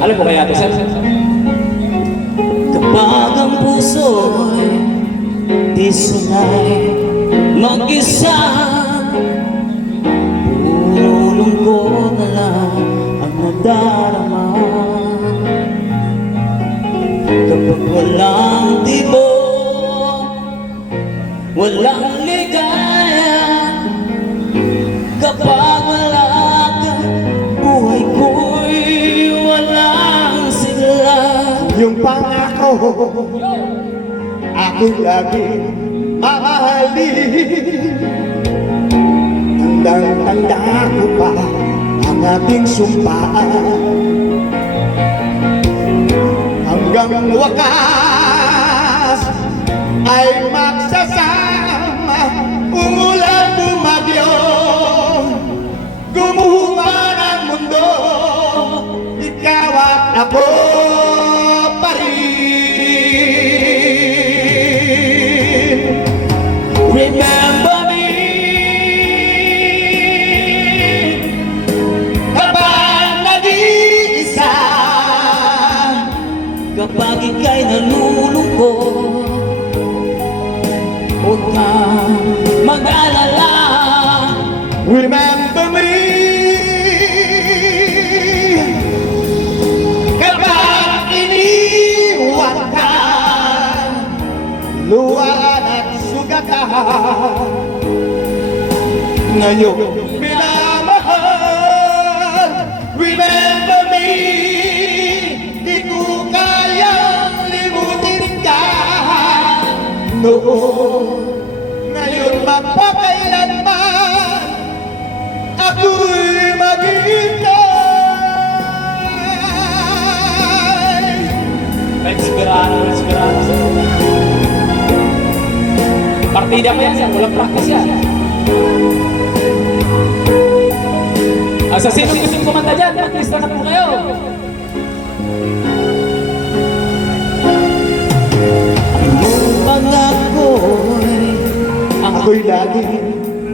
Alam mo kaya ito, sir? Kapag ang puso'y di sanay mag-isa, puro lungkot na lang ang nadarama. Kapag walang tibok, walang ligaya, kapag wala ka, buhay ko'y walang sigla. Yung pangako ako'y laging mamahalin. Tandang-tanda ko pa ang ating sumpaan. Hanggang wakas ay magsasama. Umulan bumagyo, gumuhuma ng mundo, ikaw at ako pa rin. Remember me Kapag nag-iisa, kapag ika'y nalulungkot, huwag kang mag-alala. remember me. Kapag iniwan ka, luwaan at sugatan, ngayong minamahal, remember me. Di ko kayang limutin ka noon, ngayon magpakailanman ako'y maghihintay. Inspirado, inspirado, sir. Partida pa yan, sir. Walang practice yan. Sa sino gustong kumanta dyan? Practice na po kayo. Ang pangako'y Ako'y laging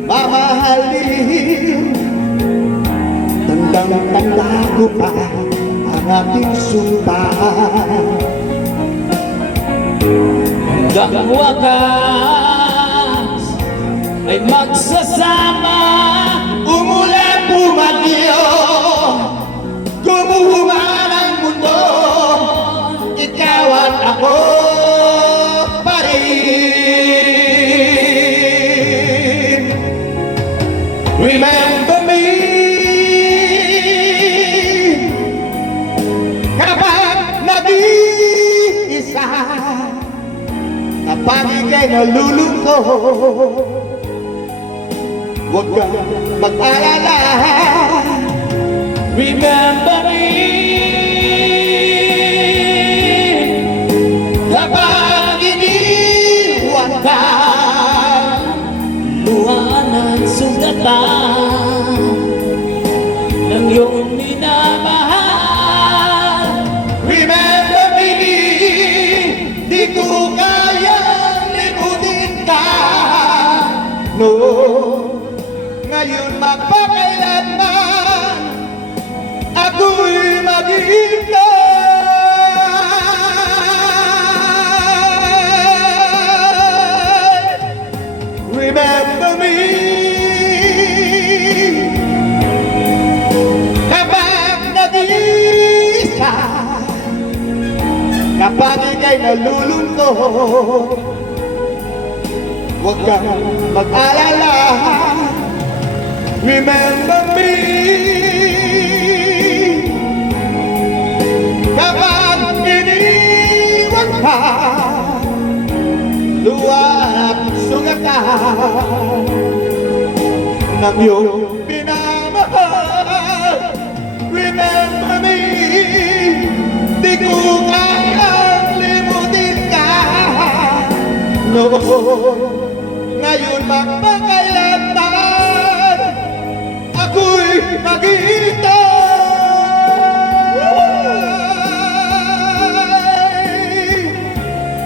mamahalin. Tandang-tanda ko pa ang ating sumpaan. hanggang wakas ay magsasama. Umulan bumagyo, gumuhuma ng mundo, ikaw at ako pa rin. Remember me. Kapag nag-iisa, kapag ika'y nalulungkot, huwag kang mag-alala. Remember me Kapag iniwan ka, luhaan at sugatan ng iyong minamahal. remember me. Di ko kayang limutin ka, no. Ngayon magpakailanman ako'y maghihintay. Remember me. Kapag nag-iisa, kapag ika'y nalulungkot, huwag kang mag-alala. Remember me. Kapag iniwan ka, luha at sugatan ng iyong pinamahal. Remember me. Di ko kayang limutin ka, no. Ngayon magpakailanman ako'y maghihintay.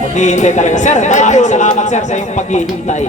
Maghihintay talaga, sir. Maraming salamat, sir, sa iyong paghihintay.